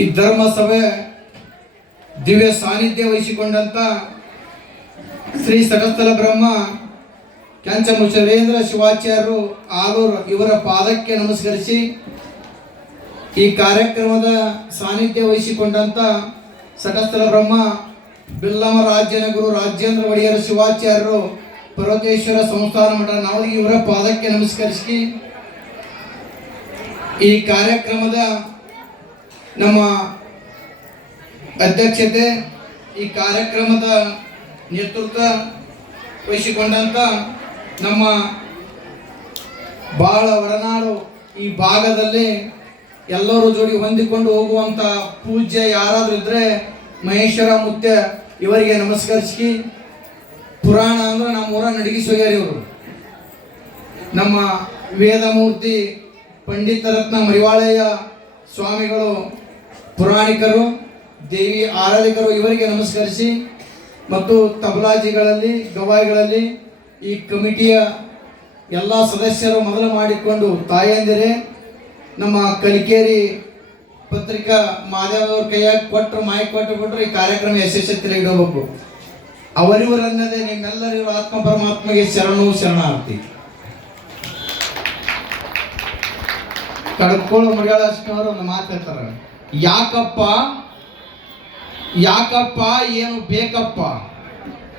ಈ ಧರ್ಮಸಭೆ ದಿವ್ಯ ಸಾನ್ನಿಧ್ಯ ವಹಿಸಿಕೊಂಡಂತ ಶ್ರೀ ಸಟಸ್ಥಲ ಬ್ರಹ್ಮ ಕ್ಯಾಂಚಮುಷರೇಂದ್ರ ಶಿವಾಚಾರ್ಯರು ಆಲೂರು ಇವರ ಪಾದಕ್ಕೆ ನಮಸ್ಕರಿಸಿ ಈ ಕಾರ್ಯಕ್ರಮದ ಸಾನ್ನಿಧ್ಯ ವಹಿಸಿಕೊಂಡಂತ ಸಟಸ್ಥಲ ಬ್ರಹ್ಮ ಬಿಲ್ಲಮ ರಾಜ್ಯನ ಗುರು ರಾಜೇಂದ್ರ ಒಡೆಯರ ಶಿವಾಚಾರ್ಯರು ಪರ್ವತೇಶ್ವರ ಸಂಸ್ಥಾನ ಮಠ ನಾವು ಇವರ ಪಾದಕ್ಕೆ ನಮಸ್ಕರಿಸಿ ಈ ಕಾರ್ಯಕ್ರಮದ ನಮ್ಮ ಅಧ್ಯಕ್ಷತೆ ಈ ಕಾರ್ಯಕ್ರಮದ ನೇತೃತ್ವ ವಹಿಸಿಕೊಂಡಂತ ನಮ್ಮ ಬಾಳ ಒಡನಾಡು ಈ ಭಾಗದಲ್ಲಿ ಎಲ್ಲರೂ ಜೋಡಿ ಹೊಂದಿಕೊಂಡು ಹೋಗುವಂತ ಪೂಜ್ಯ ಯಾರಾದ್ರೂ ಇದ್ರೆ ಮಹೇಶ್ವರ ಮುತ್ಯ ಇವರಿಗೆ ನಮಸ್ಕರಿಸಿ ಪುರಾಣ ಅಂದ್ರೆ ನಮ್ಮ ಊರ ನಡಗಿಸೋಗ್ಯಾರ ಇವರು ನಮ್ಮ ವೇದಮೂರ್ತಿ ಪಂಡಿತ ರತ್ನ ಮರಿವಾಳೆಯ ಸ್ವಾಮಿಗಳು ಪುರಾಣಿಕರು ದೇವಿ ಆರಾಧಕರು ಇವರಿಗೆ ನಮಸ್ಕರಿಸಿ ಮತ್ತು ತಬಲಾಜಿಗಳಲ್ಲಿ ಗವಾಯಿಗಳಲ್ಲಿ ಈ ಕಮಿಟಿಯ ಎಲ್ಲ ಸದಸ್ಯರು ಮೊದಲು ಮಾಡಿಕೊಂಡು ತಾಯಂದಿರೇ ನಮ್ಮ ಕಲಿಕೇರಿ ಪತ್ರಿಕಾ ಮಾದೇವವ್ರ ಕೈಯಾಗ ಕೊಟ್ಟರು ಮಾಹಿತಿ ಕೊಟ್ಟು ಬಿಟ್ಟರು ಈ ಕಾರ್ಯಕ್ರಮ ಯಶಸ್ವಿ ಇಡಬೇಕು ಅವರಿವರನ್ನದೇ ನಿಮ್ಮೆಲ್ಲರಿಗೂ ಆತ್ಮ ಪರಮಾತ್ಮಗೆ ಶರಣಾರ್ಥಿ. ಕಡ್ಕೊಳ್ಳೋ ಮಡಿಯಾಳ ಅಷ್ಟವರು ಒಂದು ಮಾತು ಹೇಳ್ತಾರೆ, ಯಾಕಪ್ಪ ಏನು ಬೇಕಪ್ಪ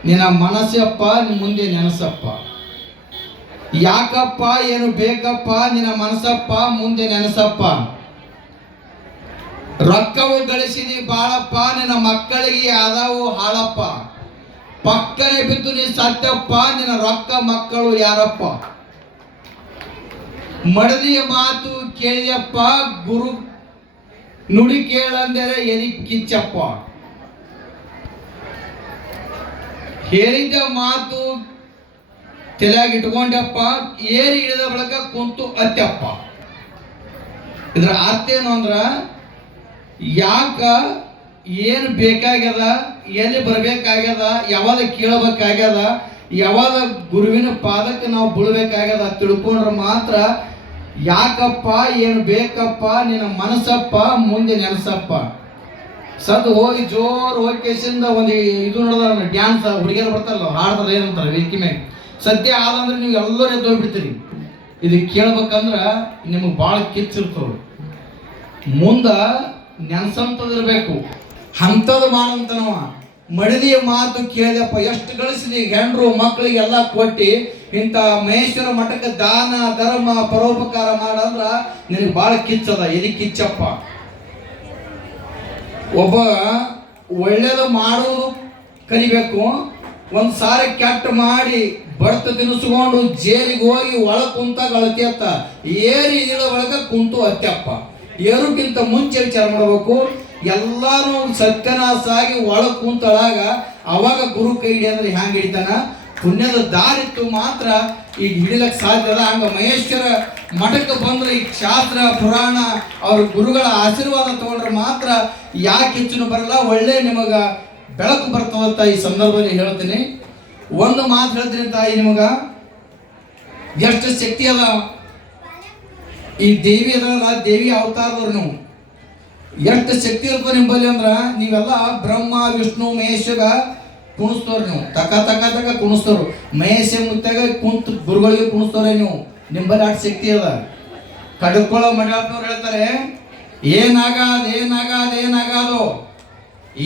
ನಿನ್ನ ಮನಸ್ಸಪ್ಪ ಮುಂದೆ ನೆನಸಪ್ಪ. ಯಾಕಪ್ಪ ಏನು ಬೇಕಪ್ಪ ನಿನ್ನ ಮನಸ್ಸಪ್ಪ ಮುಂದೆ ನೆನಸಪ್ಪ. ರೊಕ್ಕವು ಗಳಿಸಿದಿ ಬಾಳಪ್ಪ ನಿನ್ನ ಮಕ್ಕಳಿಗೆ ಆದಾವು ಹಾಳಪ್ಪ. ಪಕ್ಕನೆ ಬಿದ್ದು ನೀ ಸತ್ಯಪ್ಪ ನಿನ್ನ ರೊಕ್ಕ ಮಕ್ಕಳು ಯಾರಪ್ಪ. ಮಡದಿಯ ಮಾತು ಕೇಳಿಯಪ್ಪ ಗುರು ನುಡಿ ಕೇಳಂದರೆ ಎಲಿ ಕಿಚ್ಚಪ್ಪ. ಹೇಳಿದ ಮಾತು ತಲೆಯಾಗಿ ಇಟ್ಕೊಂಡಪ್ಪ ಏರಿ ಇಳಿದ ಬಳಿಕ ಕುಂತು ಅತ್ಯಪ್ಪ. ಇದ್ರ ಅರ್ಥ ಏನು ಅಂದ್ರ ಯಾಕ ಏನು ಬೇಕಾಗ್ಯದ ಎಲ್ಲಿ ಬರ್ಬೇಕಾಗ್ಯದ ಯಾವಾಗ ಕೇಳಬೇಕಾಗ್ಯದ ಯಾವಾಗ ಗುರುವಿನ ಪಾದಕ್ಕೆ ನಾವು ಬೀಳ್ಬೇಕಾಗ್ಯದ ತಿಳ್ಕೊಂಡ್ರೆ ಮಾತ್ರ ಯಾಕಪ್ಪ ಏನು ಬೇಕಪ್ಪ ನಿನ್ನ ಮನಸ್ಸಪ್ಪ ಮುಂದೆ ನೆನಸಪ್ಪ. ಸದ್ ಹೋಗಿ ಜೋರು ಹೋಗಿ ಕೇಸಿಂದ ಒಂದು ಇದು ನೋಡಿದ ಡ್ಯಾನ್ಸ್ ಹುಡುಗಿಯರು ಬರ್ತಾರಲ್ಲ ಹಾಡ್ತಾರೆ ಏನಂತಾರೆ ವೇದಿಕೆ ಮ್ಯಾಗ ಸದ್ಯ ಆದಂದ್ರೆ ನೀವು ಎಲ್ಲರೂ ಎದ್ದು ಹೋಗ್ಬಿಡ್ತೀರಿ. ಇದು ಕೇಳ್ಬೇಕಂದ್ರ ನಿಮಗೆ ಭಾಳ ಕಿಚ್ಚಿರ್ತವ್ರು ಮುಂದ ನೆನ್ಸಂತದಿರ್ಬೇಕು ಅಂಥದ್ದು ಮಾಡಂತನವ. ಮಡದಿಯ ಮಾತು ಕೇಳಿದಪ್ಪ ಎಷ್ಟು ಗಳಿಸಿದಿ ಗಂಡ್ರು ಮಕ್ಕಳಿಗೆ ಎಲ್ಲ ಕೊಟ್ಟಿ ಇಂಥ ಮಹೇಶ್ವರ ಮಠಕ್ಕೆ ದಾನ ಧರ್ಮ ಪರೋಪಕಾರ ಮಾಡಂದ್ರ ನಿನಗೆ ಭಾಳ ಕಿಚ್ಚದ ಎದಿ ಕಿಚ್ಚಪ್ಪ. ಒಬ್ಬ ಒಳ್ಳೇದು ಮಾಡೋದು ಕಲಿಬೇಕು. ಒಂದು ಸಾರಿ ಕೆಟ್ಟ ಮಾಡಿ ಬಡ್ತ ತಿನ್ನಿಸ್ಕೊಂಡು ಜೇಲಿಗೆ ಹೋಗಿ ಒಳಗೆ ಕುಂತಾಗ ಅಳತಿ ಅತ್ತ ಏರಿ ಇಳೋ ಒಳಗೆ ಕುಂತು ಅತ್ಯಪ್ಪ. ಏರುಕ್ಕಿಂತ ಮುಂಚೆ ವಿಚಾರ ಮಾಡಬೇಕು. ಎಲ್ಲಾರು ಸತ್ಯನಾಶ ಆಗಿ ಒಳಗೆ ಕುಂತಳಾಗ ಅವಾಗ ಗುರು ಕೈ ಹಿಡಿ ಅಂದ್ರೆ ಹ್ಯಾಂಗ ಹಿಡಿತಾನ. ಪುಣ್ಯದ ದಾರಿತ್ತು ಮಾತ್ರ ಈಗ ಹಿಡಿಲಕ್ಕೆ ಸಾಧ್ಯ ಅದ. ಹಂಗ ಮಹೇಶ್ವರ ಮಠಕ್ಕೆ ಬಂದ್ರೆ ಈ ಶಾಸ್ತ್ರ ಪುರಾಣ ಅವ್ರ ಗುರುಗಳ ಆಶೀರ್ವಾದ ತಗೊಂಡ್ರೆ ಮಾತ್ರ ಯಾಕೆ ಹೆಚ್ಚು ಬರಲ್ಲ, ಒಳ್ಳೆ ನಿಮಗ ಬೆಳಕು ಬರ್ತದಂತ ಈ ಸಂದರ್ಭದಲ್ಲಿ ಹೇಳ್ತೀನಿ. ಒಂದು ಮಾತು ಹೇಳ್ತೀನಿ ತಾಯಿ, ನಿಮಗ ಎಷ್ಟು ಶಕ್ತಿ ಅದ ಈ ದೇವಿ ಅದಲ್ಲ, ದೇವಿ ಅವತಾರದವ್ರು ನೀವು ಎಷ್ಟು ಶಕ್ತಿ ಇರ್ತದೆ ನಿಂಬಲ್ಲಿ ಅಂದ್ರ ನೀವೆಲ್ಲ ಬ್ರಹ್ಮ ವಿಷ್ಣು ಮಹೇಶ್ವರ ಕುಣಿಸ್ತವ್ರು ನೀವು ತಕ ತಕ ತಕ ಕುಣಿಸ್ತವ್ರು. ಮಹೇಶ ಮುತ್ತಾಗ ಕುಂತು ಗುರುಗಳಿಗೆ ಕುಣಿಸ್ತವ್ರೆ ನೀವು. ನಿಂಬಲ್ಲಿ ಅಷ್ಟು ಶಕ್ತಿ ಅದ. ಕಡ್ಕೊಳ್ಳೋ ಮಠದವ್ರು ಹೇಳ್ತಾರೆ ಏನಾಗಾದೋ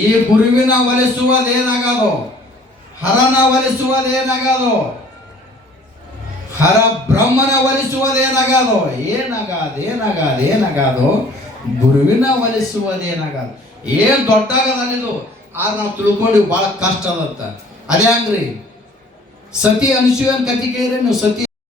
ಈ ಗುರುವಿನ ಒಲಿಸುವುದೇನಾಗದೋ, ಹರನ ಒಲಿಸುವುದೇನಾಗದೋ, ಹರ ಬ್ರಹ್ಮನ ಒಲಿಸುವುದೇನಾಗದೋ, ಏನಾಗದೋ ಗುರುವಿನ ಒಲಿಸುವುದೇನಾಗದು. ಏನ್ ದೊಡ್ಡಾಗದಲ್ಲಿದು ಆದ್ರೆ ನಾವು ತಿಳ್ಕೊಂಡು ಭಾಳ ಕಷ್ಟ ಅದತ್ತ. ಅದೇ ಹಂಗ್ರಿ ಸತಿ ಅನಿಸುವನ್ ಕತಿ ಕೇಳ್ರಿ ನೀವು. ಸತಿ